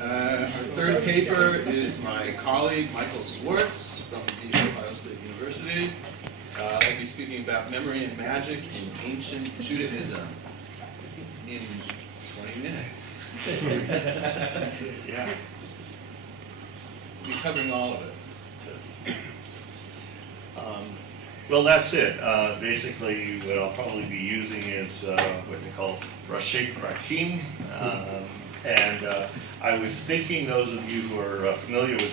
Our third paper is my colleague, Michael Swartz, from the Ohio State University. I'll be speaking about memory and magic in ancient Judaism in 20 minutes. Yeah. We'll be covering all of it. Well, that's it. Basically, what I'll probably be using is what they call Rashi Prakim. And I was thinking those of you who are familiar with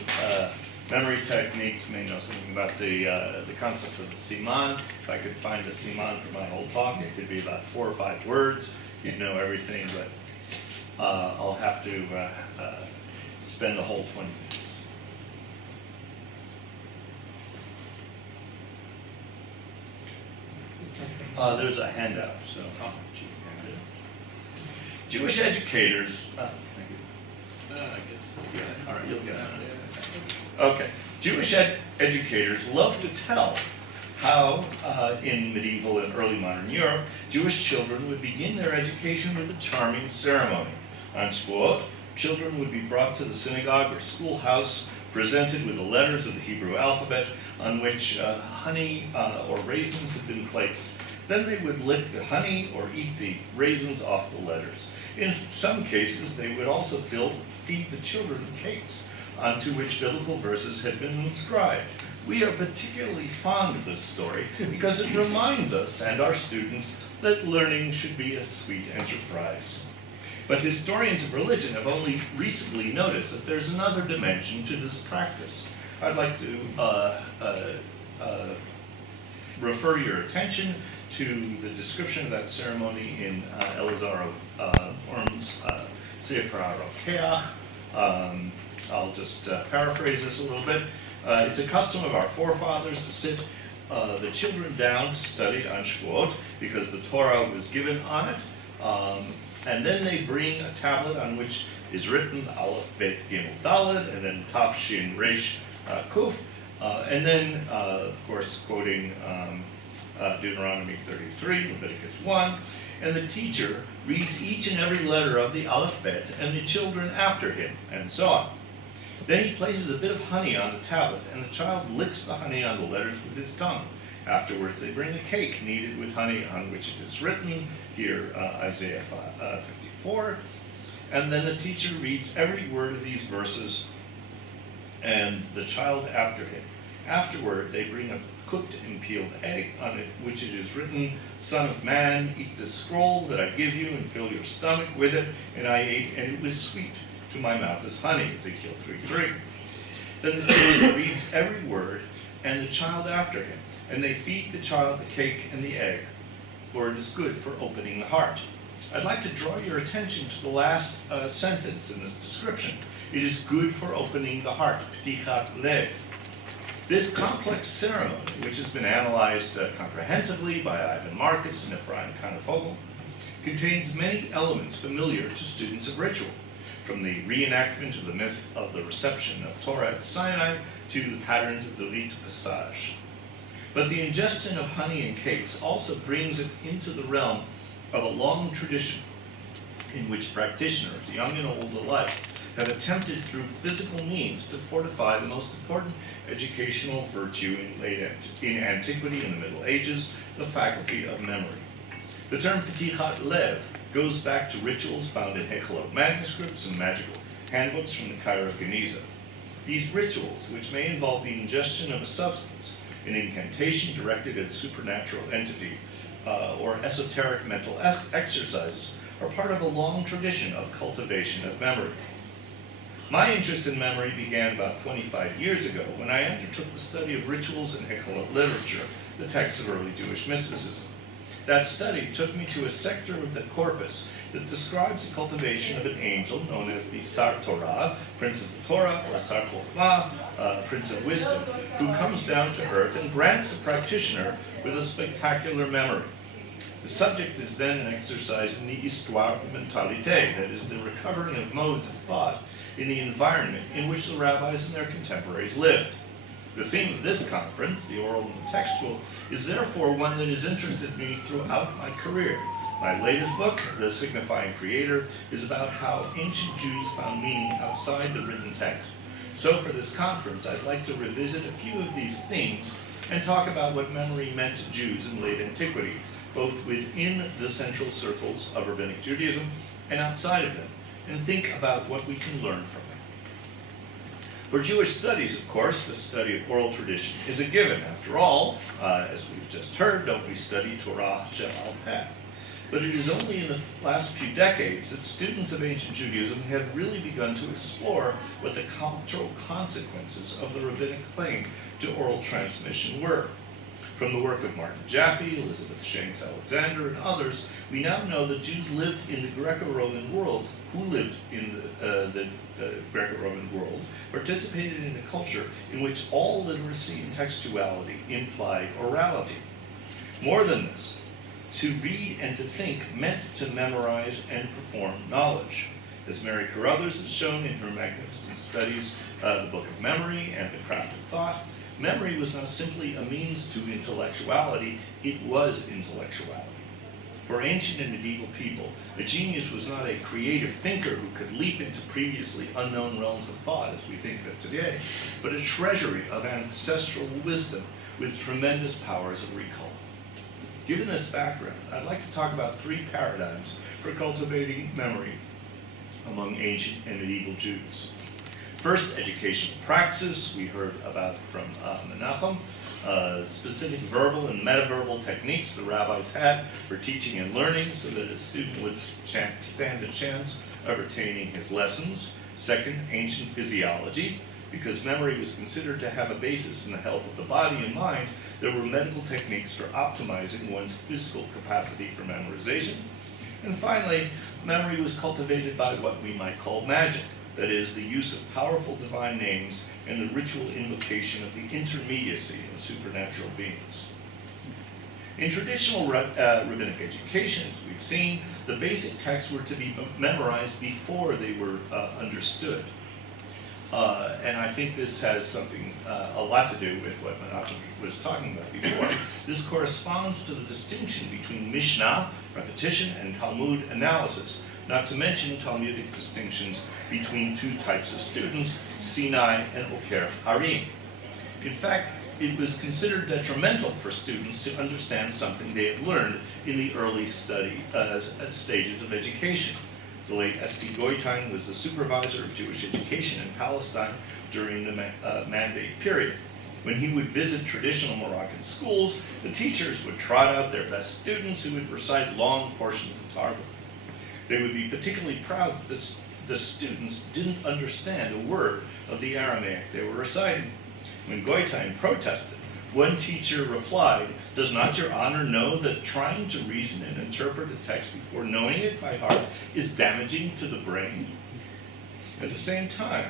memory techniques may know something about the concept of the siman. If I could find a siman for my whole talk, it could be about 4 or 5 words. You'd know everything, but I'll have to spend the whole 20 minutes. There's a handout, so. Jewish educators. Thank you. I guess. All right, you'll get it. Okay. Jewish educators love to tell how, in medieval and early modern Europe, Jewish children would begin their education with a charming ceremony. On Swartz, children would be brought to the synagogue or schoolhouse, presented with the letters of the Hebrew alphabet, on which honey or raisins had been placed. Then they would lick the honey or eat the raisins off the letters. In some cases, they would also feed the children cakes, onto which biblical verses had been inscribed. We are particularly fond of this story because it reminds us and our students that learning should be a sweet enterprise. But historians of religion have only recently noticed that there's another dimension to this practice. I'd like to refer your attention to the description of that ceremony in Elazar Orm's Sefer HaRokeach. I'll just paraphrase this a little bit. It's a custom of our forefathers to sit the children down to study on Shavuot because the Torah was given on it. And then they bring a tablet on which is written Aleph, Bet, Gimel, Dalet, and then Taf, Shin, Resh, Kuf. And then, of course, quoting Deuteronomy 33, Leviticus 1, and the teacher reads each and every letter of the Aleph Bet and the children after him, and so on. Then he places a bit of honey on the tablet, and the child licks the honey on the letters with his tongue. Afterwards, they bring a cake kneaded with honey on which it is written, here Isaiah 54, and then the teacher reads every word of these verses, and the child after him. Afterward, they bring a cooked and peeled egg on it, which it is written, Son of man, eat this scroll that I give you and fill your stomach with it. And I ate, and it was sweet to my mouth as honey, Ezekiel 3:3. Then the teacher reads every word, and the child after him. And they feed the child the cake and the egg, for it is good for opening the heart. I'd like to draw your attention to the last sentence in this description. It is good for opening the heart, P'tichat Lev. This complex ceremony, which has been analyzed comprehensively by Ivan Marcus and Ephraim Kanefogel, contains many elements familiar to students of ritual, from the reenactment of the myth of the reception of Torah at Sinai to the patterns of the Rite Passage. But the ingestion of honey and cakes also brings it into the realm of a long tradition in which practitioners, young and old alike, have attempted through physical means to fortify the most important educational virtue in antiquity and the Middle Ages, the faculty of memory. The term P'tichat Lev goes back to rituals found in Hechelot manuscripts and magical handbooks from the Cairo Geniza. These rituals, which may involve the ingestion of a substance, an incantation directed at a supernatural entity, or esoteric mental exercises, are part of a long tradition of cultivation of memory. My interest in memory began about 25 years ago when I undertook the study of rituals and Hechelot literature, the text of early Jewish mysticism. That study took me to a sector of the corpus that describes the cultivation of an angel known as the Sar Torah, Prince of the Torah, or Sar Chokhmah, Prince of Wisdom, who comes down to earth and grants the practitioner with a spectacular memory. The subject is then an exercise in the histoire de mentalité, that is, the recovering of modes of thought in the environment in which the rabbis and their contemporaries lived. The theme of this conference, the oral and the textual, is therefore one that has interested me throughout my career. My latest book, The Signifying Creator, is about how ancient Jews found meaning outside the written text. So for this conference, I'd like to revisit a few of these themes and talk about what memory meant to Jews in late antiquity, both within the central circles of rabbinic Judaism and outside of them, and think about what we can learn from them. For Jewish studies, of course, the study of oral tradition is a given. After all, as we've just heard, don't we study Torah She'al Peh? But it is only in the last few decades that students of ancient Judaism have really begun to explore what the cultural consequences of the rabbinic claim to oral transmission were. From the work of Martin Jaffe, Elizabeth Shanks Alexander, and others, we now know that Jews lived in the Greco-Roman world, Greco-Roman world, participated in a culture in which all literacy and textuality implied orality. More than this, to read and to think meant to memorize and perform knowledge. As Mary Carruthers has shown in her magnificent studies, The Book of Memory and The Craft of Thought, memory was not simply a means to intellectuality, it was intellectuality. For ancient and medieval people, a genius was not a creative thinker who could leap into previously unknown realms of thought as we think of it today, but a treasury of ancestral wisdom with tremendous powers of recall. Given this background, I'd like to talk about three paradigms for cultivating memory among ancient and medieval Jews. First, educational praxis. We heard about from Menachem, specific verbal and metaverbal techniques the rabbis had for teaching and learning so that a student would stand a chance of retaining his lessons. Second, ancient physiology. Because memory was considered to have a basis in the health of the body and mind, there were medical techniques for optimizing one's physical capacity for memorization. And finally, memory was cultivated by what we might call magic, that is, the use of powerful divine names and the ritual invocation of the intermediacy of supernatural beings. In traditional rabbinic education, as we've seen, the basic texts were to be memorized before they were understood. And I think this has something, a lot to do with what Menachem was talking about before. This corresponds to the distinction between Mishnah, repetition, and Talmud, analysis, not to mention Talmudic distinctions between two types of students, Sinai and Oker Harim. In fact, it was considered detrimental for students to understand something they had learned in the early study stages of education. The late S.T. Goitein was the supervisor of Jewish education in Palestine during the Mandate period. When he would visit traditional Moroccan schools, the teachers would trot out their best students who would recite long portions of Targum. They would be particularly proud that the students didn't understand a word of the Aramaic they were reciting. When Goitein protested, one teacher replied, "Does not your honor know that trying to reason and interpret a text before knowing it by heart is damaging to the brain?" At the same time,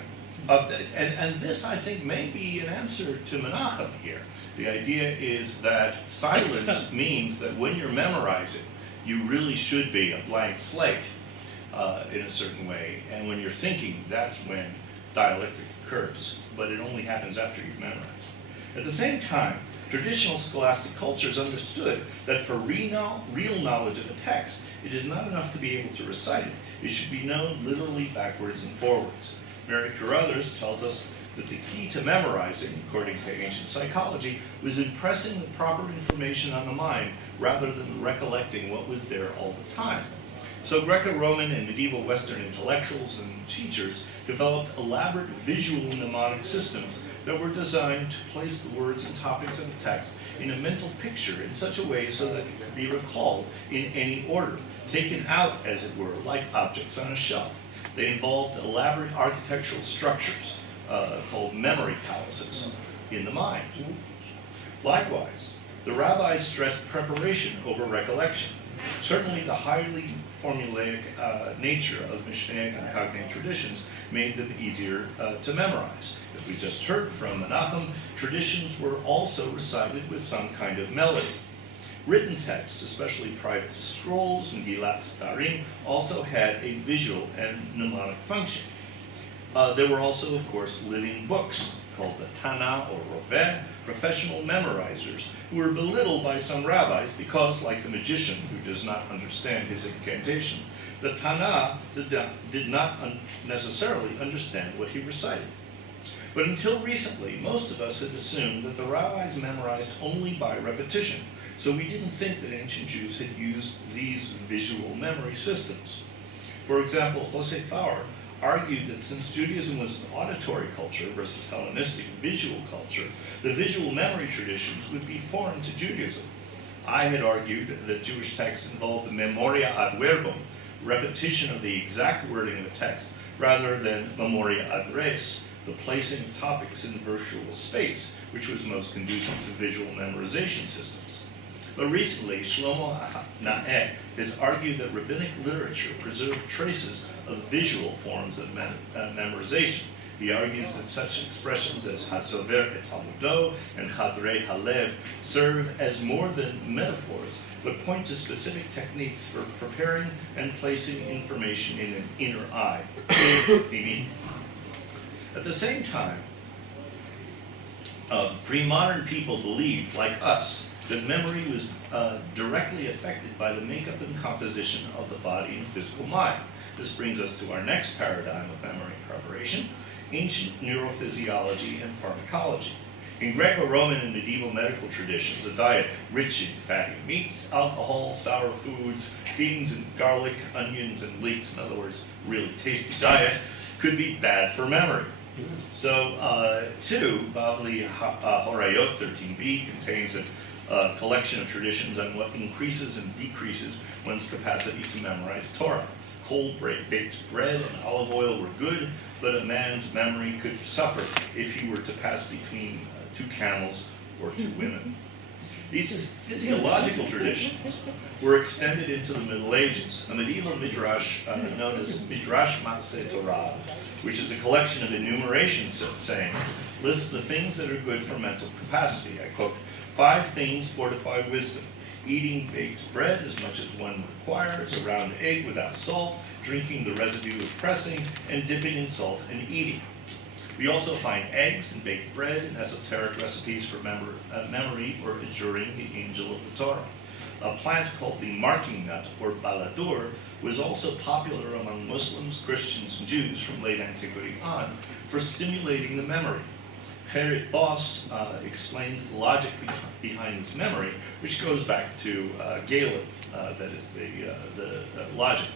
and this I think may be an answer to Menachem here. The idea is that silence means that when you're memorizing, you really should be a blank slate in a certain way, and when you're thinking, that's when dialectic occurs, but it only happens after you've memorized. At the same time, traditional scholastic cultures understood that for real knowledge of a text, it is not enough to be able to recite it. It should be known literally backwards and forwards. Mary Carruthers tells us that the key to memorizing, according to ancient psychology, was impressing the proper information on the mind rather than recollecting what was there all the time. So Greco-Roman and medieval Western intellectuals and teachers developed elaborate visual mnemonic systems that were designed to place the words and topics of a text in a mental picture in such a way so that it could be recalled in any order, taken out, as it were, like objects on a shelf. They involved elaborate architectural structures called memory palaces in the mind. Likewise, the rabbis stressed preparation over recollection. Certainly the highly formulaic nature of Mishnaic and cognate traditions made them easier to memorize. As we just heard from Menachem, traditions were also recited with some kind of melody. Written texts, especially private scrolls and Gilat Starim, also had a visual and mnemonic function. There were also, of course, living books called the Tana or Roveh, professional memorizers, who were belittled by some rabbis because, like the magician who does not understand his incantation, the Tana did not necessarily understand what he recited. But until recently, most of us had assumed that the rabbis memorized only by repetition, so we didn't think that ancient Jews had used these visual memory systems. For example, Jose Fauer argued that since Judaism was an auditory culture versus Hellenistic visual culture, the visual memory traditions would be foreign to Judaism. I had argued that Jewish texts involved the memoria ad verbum, repetition of the exact wording of a text, rather than memoria ad res, the placing of topics in virtual space, which was most conducive to visual memorization systems. But recently, Shlomo Naeh has argued that rabbinic literature preserved traces of visual forms of memorization. He argues that such expressions as hasover et talmudo and chadrei halev serve as more than metaphors, but point to specific techniques for preparing and placing information in an inner eye. At the same time, pre-modern people believed, like us, that memory was directly affected by the makeup and composition of the body and physical mind. This brings us to our next paradigm of memory preparation, ancient neurophysiology and pharmacology. In Greco-Roman and medieval medical traditions, a diet rich in fatty meats, alcohol, sour foods, beans and garlic, onions and leeks, in other words, really tasty diet, could be bad for memory. So, Bavli Horayot 13b contains a collection of traditions on what increases and decreases one's capacity to memorize Torah. Cold baked bread and olive oil were good, but a man's memory could suffer if he were to pass between two camels or two women. These physiological traditions were extended into the Middle Ages. A medieval midrash known as Midrash Maaseh Torah, which is a collection of enumeration sayings, lists the things that are good for mental capacity. I quote, 5 things fortify wisdom: eating baked bread as much as one requires, a round egg without salt, drinking the residue of pressing, and dipping in salt and eating. We also find eggs and baked bread and esoteric recipes for memory or adjuring the angel of the Torah. A plant called the marking nut, or baladur, was also popular among Muslims, Christians, and Jews from late antiquity on for stimulating the memory. Gerrit Bos explains the logic behind this memory, which goes back to Galen, that is the logic.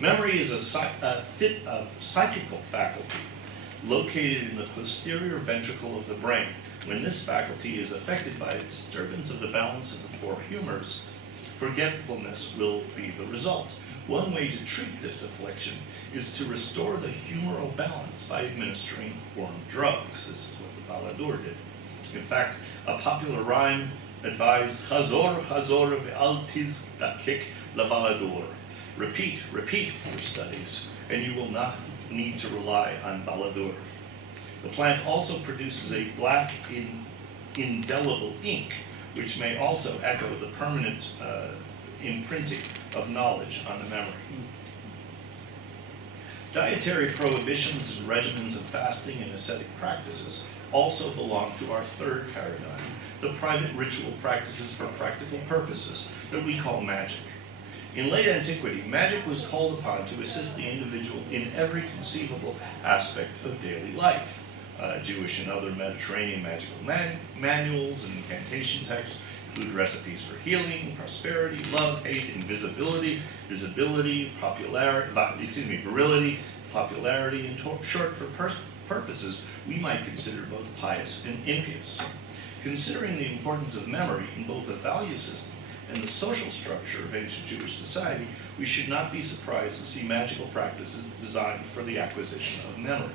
Memory is a psychical faculty located in the posterior ventricle of the brain. When this faculty is affected by a disturbance of the balance of the 4 humors, forgetfulness will be the result. One way to treat this affliction is to restore the humoral balance by administering warm drugs. This is what the Baladur did. In fact, a popular rhyme advised, Chazor, Chazor ve'al tizkik lavaladur. Repeat your studies, and you will not need to rely on baladur. The plant also produces a black indelible ink, which may also echo the permanent imprinting of knowledge on the memory. Dietary prohibitions and regimens of fasting and ascetic practices also belong to our third paradigm, the private ritual practices for practical purposes that we call magic. In late antiquity, magic was called upon to assist the individual in every conceivable aspect of daily life. Jewish and other Mediterranean magical manuals and incantation texts include recipes for healing, prosperity, love, hate, invisibility, visibility, virility, popularity, in short, for purposes we might consider both pious and impious. Considering the importance of memory in both the value system and the social structure of ancient Jewish society, we should not be surprised to see magical practices designed for the acquisition of memory.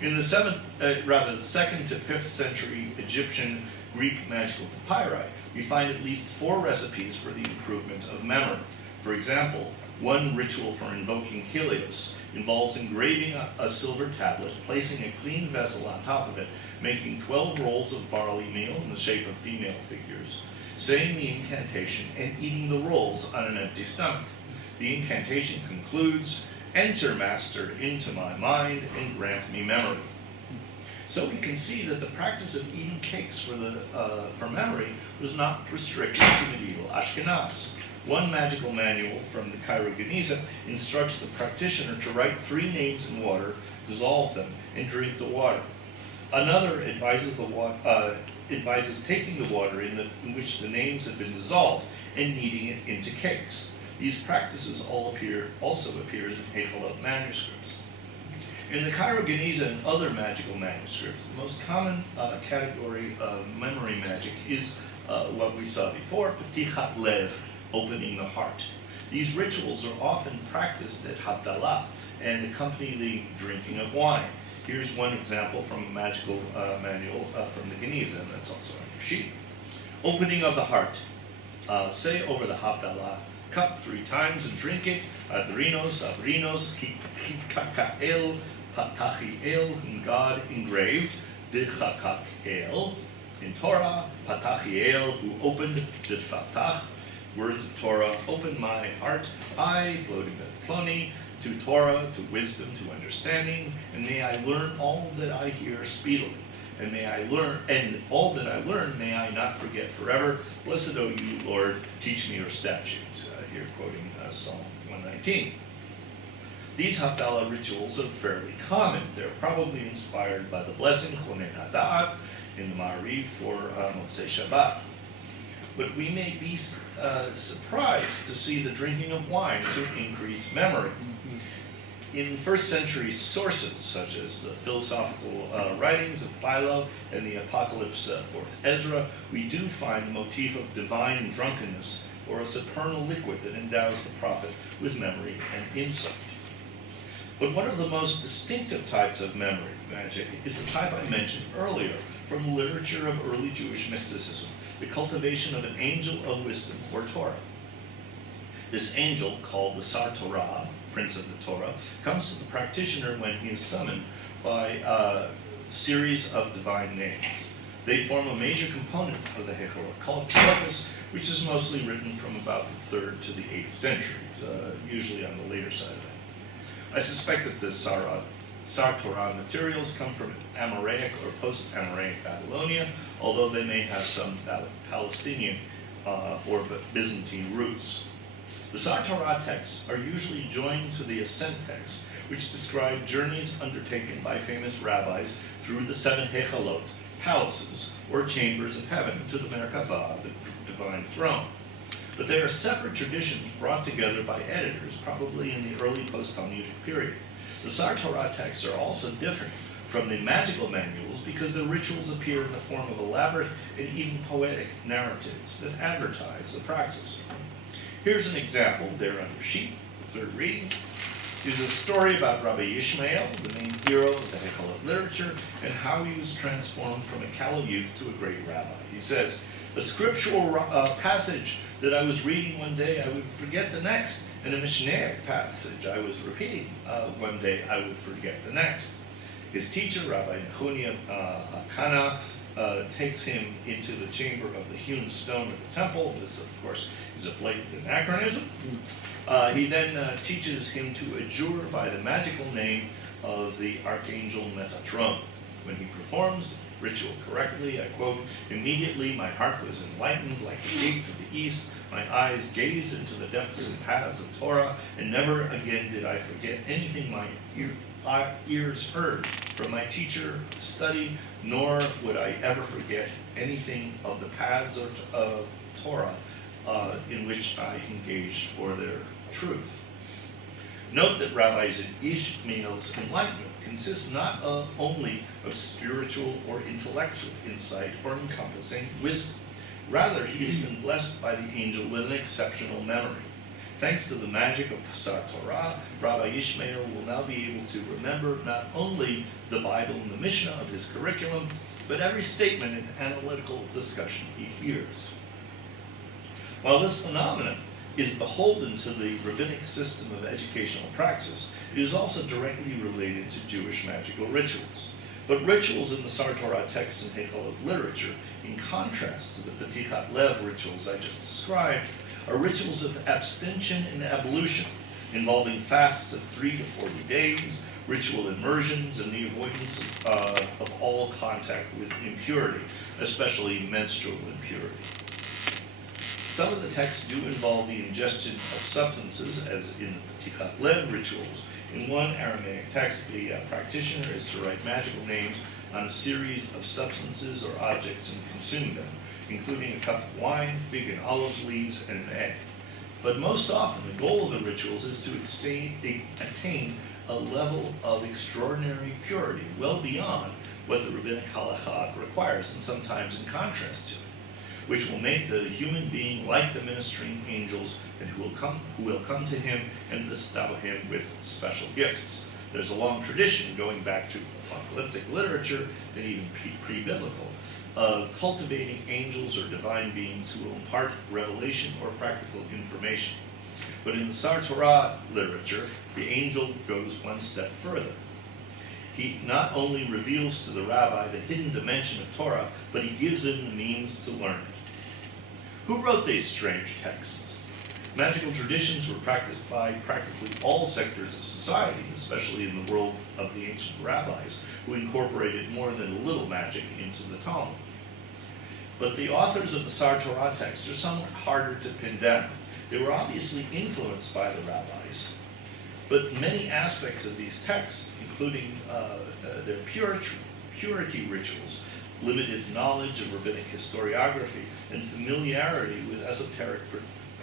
In the 2nd to 5th century Egyptian Greek magical papyri, we find at least 4 recipes for the improvement of memory. For example, one ritual for invoking Helios involves engraving a silver tablet, placing a clean vessel on top of it, making 12 rolls of barley meal in the shape of female figures, saying the incantation, and eating the rolls on an empty stomach. The incantation concludes, "Enter, Master, into my mind and grant me memory." So we can see that the practice of eating cakes for memory was not restricted to medieval Ashkenaz. One magical manual from the Cairo Geniza instructs the practitioner to write 3 names in water, dissolve them, and drink the water. Another advises taking the water in which the names have been dissolved and kneading it into cakes. These practices also appears in Heichalat manuscripts. In the Cairo Geniza and other magical manuscripts, the most common category of memory magic is what we saw before, Petichat Lev, opening the heart. These rituals are often practiced at Havdalah and accompany the drinking of wine. Here's one example from a magical manual from the Geniza, and that's also on your sheet. Opening of the heart. Say over the Havdalah cup 3 times and drink it. Adrinos, Avrinos, Kikakael, Patachiel, in God engraved, Dichakael, in Torah, Patachiel, who opened, Difatach, words of Torah, open my heart, I, gloating at Ploni, to Torah, to wisdom, to understanding, and may I learn all that I hear speedily. And all that I learn, may I not forget forever. Blessed, O you, Lord, teach me your statutes. Here quoting Psalm 119. These Havdalah rituals are fairly common. They're probably inspired by the blessing Chonei Hada'at in the Ma'ariv for Motzei Shabbat. But we may be surprised to see the drinking of wine to increase memory. In first century sources, such as the philosophical writings of Philo and the Apocalypse for Ezra, we do find the motif of divine drunkenness, or a supernal liquid that endows the prophet with memory and insight. But one of the most distinctive types of memory magic is the type I mentioned earlier from the literature of early Jewish mysticism, the cultivation of an angel of wisdom, or Torah. This angel, called the Sar Torah, Prince of the Torah, comes to the practitioner when he is summoned by a series of divine names. They form a major component of the Heichalah corpus, which is mostly written from about the 3rd to the 8th centuries, usually on the later side of it. I suspect that the Sar Torah materials come from Amoraic or post-Amoraic Babylonia, although they may have some Palestinian or Byzantine roots. The Sar Torah texts are usually joined to the Ascent texts, which describe journeys undertaken by famous rabbis through the 7 Heichalot, palaces, or chambers of heaven, to the Merkavah, the divine throne. But they are separate traditions brought together by editors, probably in the early post-Talmudic period. The Sar Torah texts are also different from the magical manuals because the rituals appear in the form of elaborate and even poetic narratives that advertise the praxis. Here's an example there on your sheet, the 3rd reading. Is a story about Rabbi Ishmael, the main hero of the Heichalat literature, and how he was transformed from a callow youth to a great rabbi. He says, a scriptural passage that I was reading one day, I would forget the next, and a Mishnaic passage I was repeating one day, I would forget the next. His teacher, Rabbi Nechunia Hakana, takes him into the chamber of the hewn stone of the temple. This, of course, is a blatant anachronism. He then teaches him to adjure by the magical name of the archangel Metatron. When he performs the ritual correctly, I quote, immediately my heart was enlightened like the gates of the east. My eyes gazed into the depths and paths of Torah, and never again did I forget anything my ears heard from my teacher, study, nor would I ever forget anything of the paths of Torah in which I engaged for their truth. Note that Rabbi Ishmael's enlightenment consists not only of spiritual or intellectual insight or encompassing wisdom. Rather, he has been blessed by the angel with an exceptional memory. Thanks to the magic of Sar Torah, Rabbi Ishmael will now be able to remember not only the Bible and the Mishnah of his curriculum, but every statement and analytical discussion he hears. While this phenomenon is beholden to the rabbinic system of educational praxis, it is also directly related to Jewish magical rituals. But rituals in the Sar Torah texts and Heichalat literature, in contrast to the Petichat Lev rituals I just described, are rituals of abstention and ablution, involving fasts of 3 to 40 days, ritual immersions, and the avoidance of all contact with impurity, especially menstrual impurity. Some of the texts do involve the ingestion of substances, as in the Petikat Lev rituals. In one Aramaic text, the practitioner is to write magical names on a series of substances or objects and consume them, including a cup of wine, fig and olive leaves, and an egg. But most often, the goal of the rituals is to attain a level of extraordinary purity, well beyond what the rabbinic halakha requires, and sometimes in contrast to it, which will make the human being like the ministering angels, and who will come to him and bestow him with special gifts. There's a long tradition going back to apocalyptic literature and even pre-biblical of cultivating angels or divine beings who will impart revelation or practical information. But in the Sar Torah literature, the angel goes one step further. He not only reveals to the rabbi the hidden dimension of Torah, but he gives him the means to learn it. Who wrote these strange texts? Magical traditions were practiced by practically all sectors of society, especially in the world of the ancient rabbis, who incorporated more than a little magic into the Talmud. But the authors of the Sar Torah texts are somewhat harder to pin down. They were obviously influenced by the rabbis, but many aspects of these texts, including their purity rituals, limited knowledge of rabbinic historiography, and familiarity with esoteric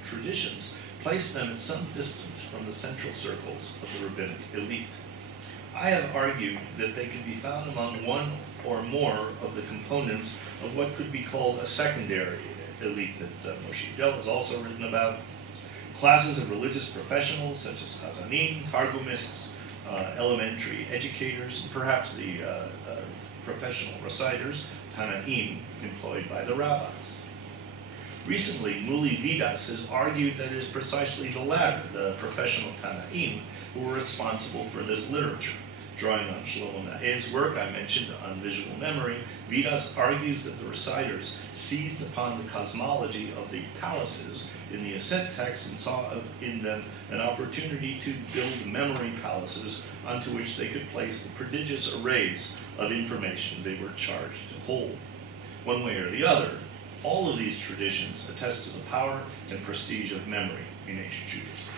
traditions, place them at some distance from the central circles of the rabbinic elite. I have argued that they can be found among one or more of the components of what could be called a secondary elite that Moshe Dell has also written about. Classes of religious professionals such as chazanim, targumists, elementary educators, and perhaps the professional reciters, Tanaim, employed by the rabbis. Recently, Muli Vidas has argued that it is precisely the latter, the professional Tanaim, who were responsible for this literature. Drawing on Shlomo Naeh's work I mentioned on visual memory, Vidas argues that the reciters seized upon the cosmology of the palaces in the ascent text and saw in them an opportunity to build memory palaces onto which they could place the prodigious arrays of information they were charged to hold. One way or the other, all of these traditions attest to the power and prestige of memory in ancient Judaism.